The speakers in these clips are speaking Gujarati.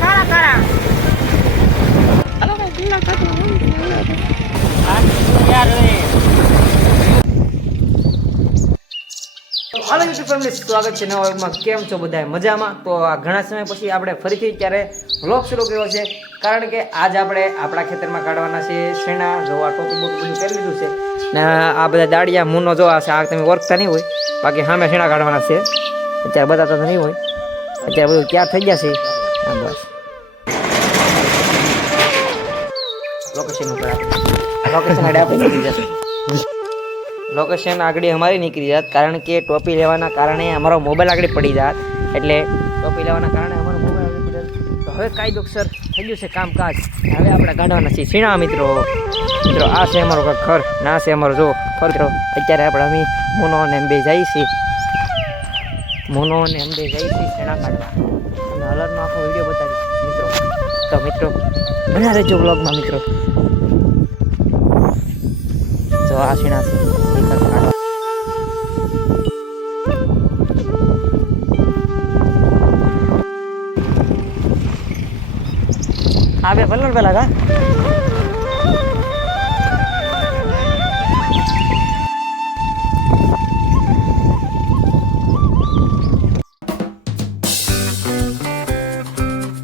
કાળા કાળા હાલો યુટ્યુબ ફેમિલી, સ્વાગત છે નવા વ્લોગમાં. કેમ છો બધા? મજામાં? તો આ ઘણા સમય પછી આપણે ફરીથી ત્યારે વ્લોગ શરૂ કર્યો છે, કારણ કે આજ આપણે આપણા ખેતરમાં કાઢવાના છે શેણા. જો આ ટોપી બોટું બધું કરી લીધું છે ને આ બધા દાડિયા મૂનો જો આ તમે ઓળખતા નહીં હોય, બાકી સામે શેણા કાઢવાના છે. અત્યારે બતાતા તો નહીં હોય, અત્યારે બધું ક્યાં થઈ ગયા છે. હા બસ લોકેશન ઉપર લોકેશન આપણે નીકળી જશે. લોકેશન આગળ અમારી નીકળી જાત, કારણ કે ટોપી લેવાના કારણે અમારો મોબાઈલ આગળ પડી જાત. એટલે ટોપી લેવાના કારણે અમારો મોબાઈલ આગળ પડી જાત. તો હવે કાયદેસર થઈ ગયું છે કામકાજ. હવે આપણે કાઢવાના છીએ શીણા. મિત્રો આ છે અમારો ઘર, ના છે અમારો જો મિત્રો. અત્યારે આપણે અમે મોનો અને અંબે જઈએ છીએ, મોનો અને અંબે જઈએ છીએ શીણા કાઢવા. અને હલરનો આખો વિડીયો બતાવીશ મિત્રો. તો મિત્રો બના રહેજો બ્લોગમાં મિત્રો. જો આ શીણા છે આવે પલ્લર પેલા કા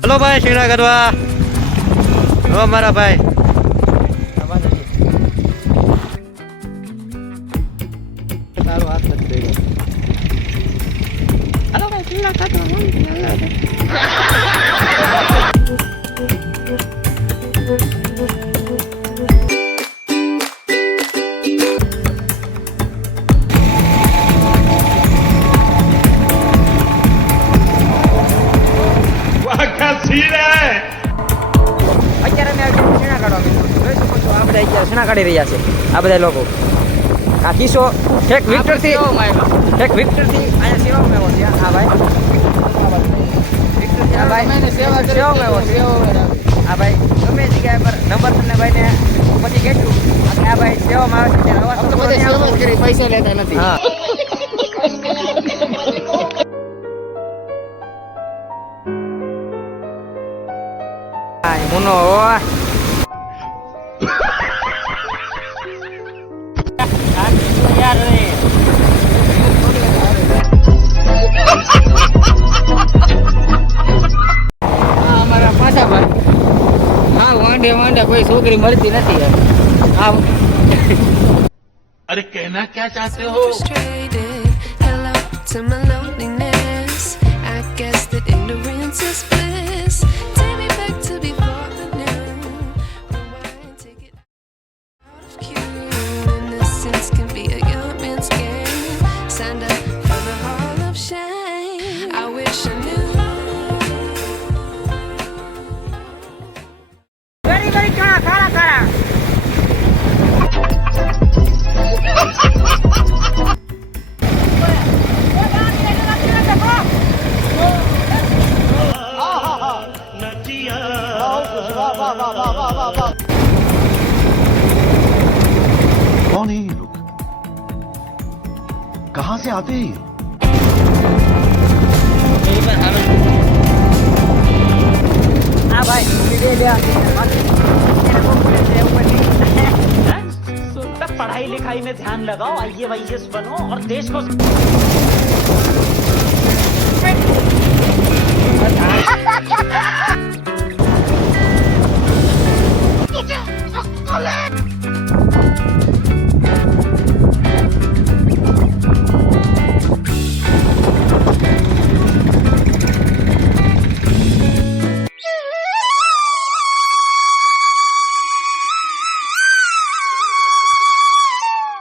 હલો ભાઈ, શીણા કરવા હલો મારા ભાઈ. તારો હાથ નથી દેવો. હલો ભાઈ, શીણા કાઢવા. અત્યારે મેં શેણા કાઢવા મિત્રો જોઈ શકો છો. આ બધા અત્યારે શેણા કાઢી રહ્યા છે આ બધા લોકો. આ કિસ્સો ઠેક વિક્ટરથી અહીંયા સેવામાં આવ્યો છે. હા ભાઈ વિક્ટરથી આ ભાઈ સેવામાં આવ્યો છે. આ ભાઈ ગમે જગ્યાએ પર નંબર તમને ભાઈને પછી કહેશું. આ ભાઈ સેવામાં આવે છે ત્યારે અવાજ તો પૈસા લેતા નથી. હા મુનો અમારા પાછા ભાઈ. હા વાંઢે કોઈ છોકરી મળતી નથી યાર. હા अरे कहना क्या चाहते हो? Hello to my loneliness. I guess that ignorance is bliss. Take me back to before the new. Rewind, take it out of cue. Innocence can be a young man's game. Signed up for the hall of shame. I wish I knew. Very very કાળા કાળા કાળા कौन है ये लोग? कहां से आते हैं? આ ભાઈ पढ़ाई लिखाई में ध्यान लगाओ, IAS बनो और देश को